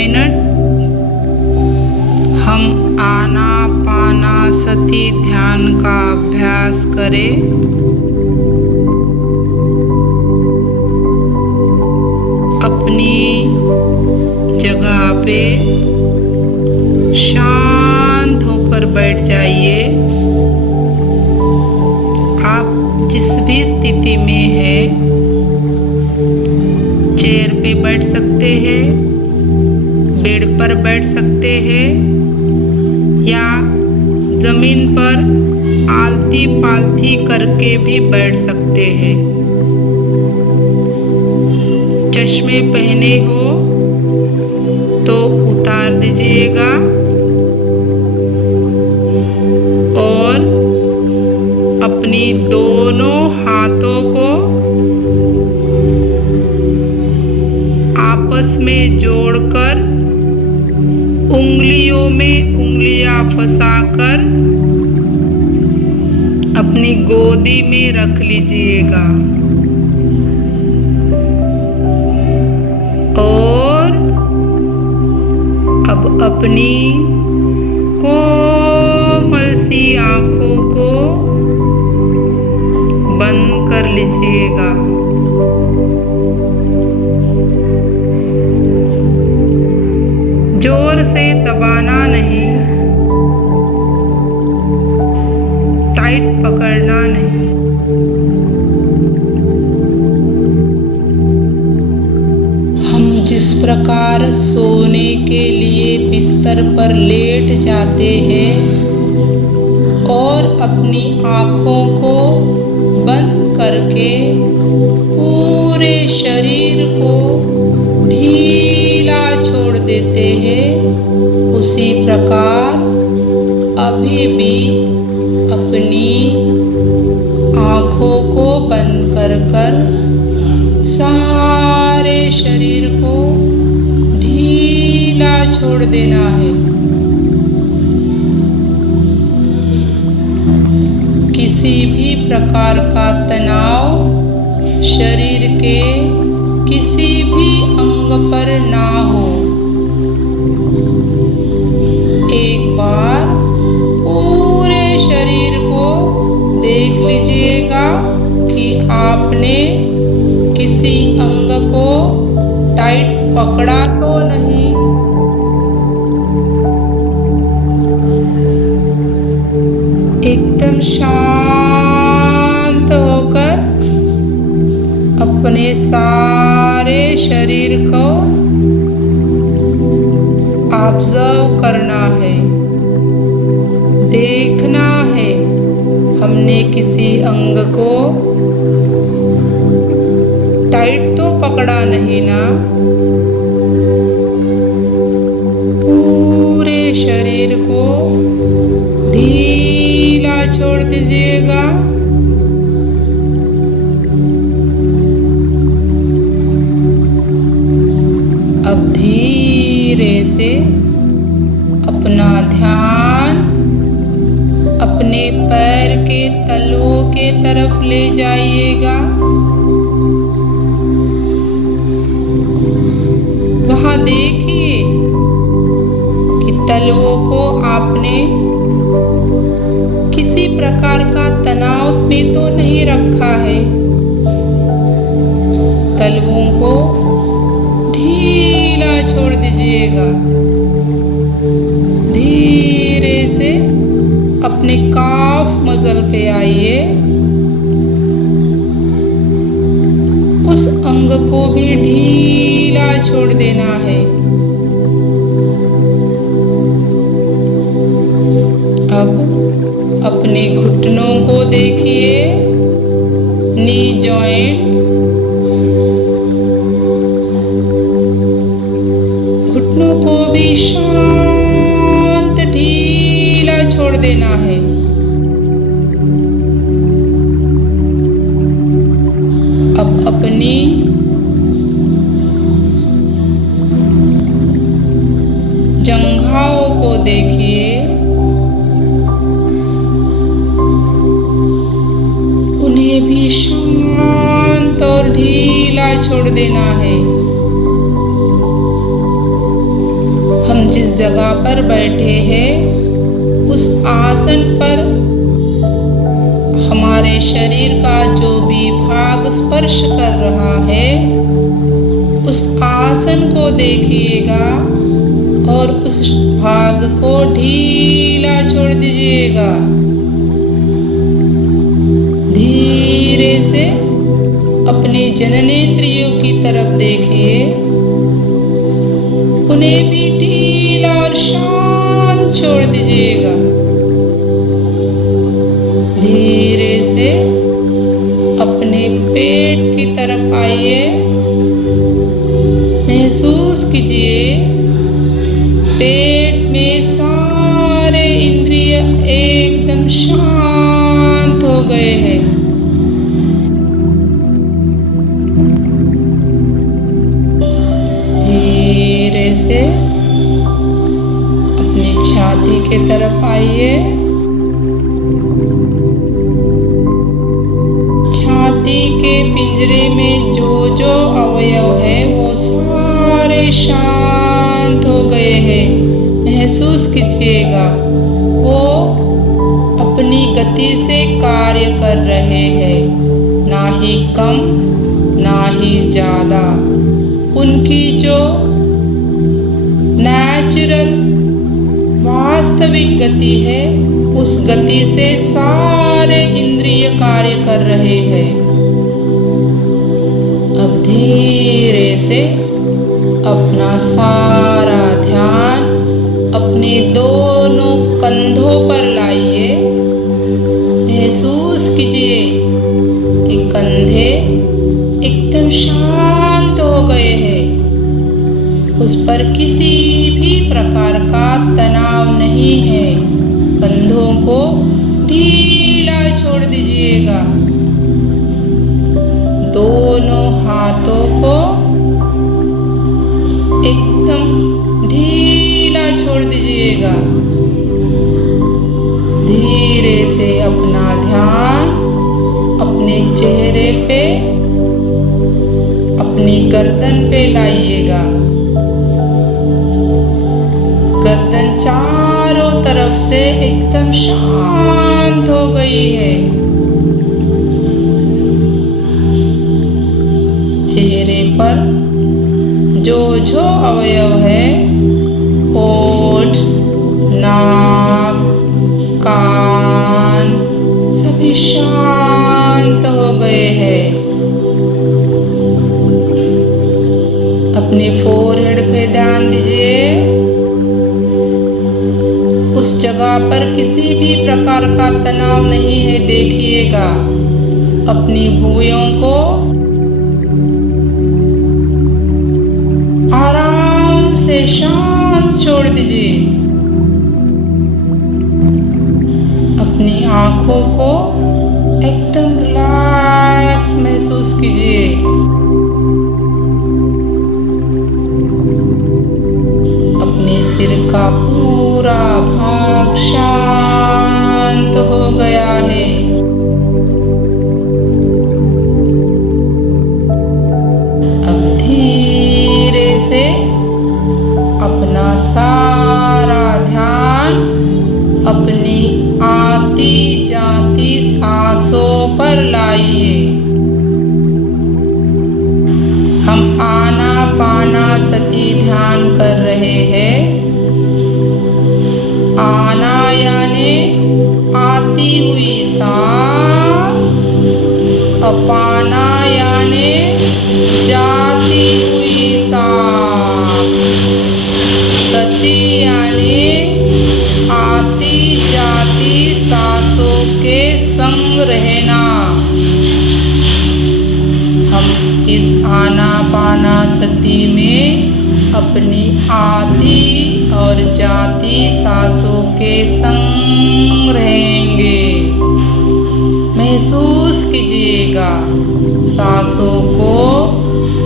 Minute हम आनापानासति ध्यान का अभ्यास करें। अपनी जगह पे शांत होकर बैठ जाइए। आप जिस भी स्थिति में है, चेयर पे बैठ सकते हैं, बेड पर बैठ सकते हैं या जमीन पर आलती पालती करके भी बैठ सकते हैं। चश्मे पहने हो तो उतार दीजिएगा और अपनी दोनों हाथों को आपस में जोड़कर उंगलियों में उंगलियां फंसाकर अपनी गोदी में रख लीजिएगा और अब अपनी कोमल सी आंखों को बंद कर लीजिएगा। जोर से दबाना नहीं, टाइट पकड़ना नहीं। हम जिस प्रकार सोने के लिए बिस्तर पर लेट जाते हैं और अपनी आँखों को बंद करके पूरे शरीर को ढीला छोड़ देते हैं, उसी प्रकार अभी भी अपनी आँखों को बंद कर सारे शरीर को ढीला छोड़ देना है। किसी भी प्रकार का तनाव शरीर के किसी भी अंग पर ना हो। एक बार पूरे शरीर को देख लीजिएगा कि आपने किसी अंग को टाइट पकड़ा तो नहीं। एकदम शांत होकर अपने सारे शरीर को ऑब्जर्व करना है, देखना है हमने किसी अंग को टाइट तो पकड़ा नहीं ना। पूरे शरीर को ढीला छोड़ दीजिएगा। अब धीरे से अपना ध्यान अपने पैर के तलवों के तरफ ले जाइएगा। वहां देखिए कि तलवों को आपने किसी प्रकार का तनाव में तो नहीं रखा है। तलवों को ढीला छोड़ दीजिएगा। धीरे से अपने काफ मसल पे आइए। उस अंग को भी ढीला छोड़ देना है। अब अपने घुटनों को देखिए, नी जॉइंट्स, घुटनों को भी शांत ढीला छोड़ देना है। अब अपनी जंघाओं को देखिए, उन्हें भी शांत और ढीला छोड़ देना है। जिस जगह पर बैठे हैं उस आसन पर हमारे शरीर का जो भी भाग स्पर्श कर रहा है उस आसन को देखिएगा और उस भाग को ढीला छोड़ दीजिएगा। धीरे से अपने जननेंद्रियों की तरफ देखिए, उन्हें भी ढीला और शांत छोड़ दीजिएगा। धीरे से अपने पेट की तरफ आइए, महसूस कीजिए पेट में सारे इंद्रिय एकदम शांत हो गए हैं। धीरे से अपनी छाती के तरफ आइए, छाती के पिंजरे में जो जो अवयव है वो सारे शांत हो गए हैं। महसूस कीजिएगा वो अपनी गति से कार्य कर रहे हैं, ना ही कम ना ही ज़्यादा। उनकी जो नेचुरल वास्तविक गति है उस गति से सारे इंद्रिय कार्य कर रहे हैं। अब धीरे से अपना सारा ध्यान अपने दोनों कंधों पर लाइए। महसूस कीजिए कि कंधे एकदम शांत हो गए हैं, उस पर किसी भी प्रकार का तनाव नहीं है। कंधों को ढीला छोड़ दीजिएगा। दोनों हाथों को एकदम ढीला छोड़ दीजिएगा। धीरे से अपना ध्यान अपने चेहरे पे, अपनी गर्दन पे लाइएगा। गर्दन चारों तरफ से एकदम शांत हो गई है। चेहरे पर जो जो अवयव है, होठ, नाक, कान सभी शांत हो गए हैं। अपने फोरहेड पे ध्यान दीजिए। उस जगह पर किसी भी प्रकार का तनाव नहीं है। देखिएगा अपनी भुवों को आराम से शांत छोड़ दीजिए। अपनी आंखों को एकदम रिलैक्स महसूस कीजिए। अपने सिर का पूरा भाग शांत हो गया है। अब धीरे से अपना सारा ध्यान अपनी आती जाती सांसों पर लाइए। हम आनापानसति ध्यान कर रहे हैं। आना यानी आती हुई सांस, अपाना यानी जाती हुई सांस, सति यानी आती जाती सांसों के संग रहना। हम इस आनापानसति में अपनी आती और जाती सांसों के संग रहेंगे। महसूस कीजिएगा सांसों को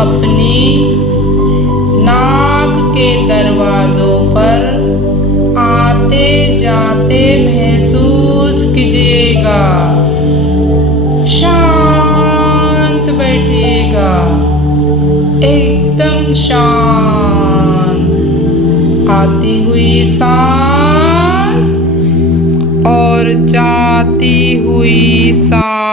अपनी नाक के दरवाजों पर आते जाते महसूस कीजिएगा। शांत बैठिएगा, एकदम शांत। आती हुई सांस और जाती हुई सांस।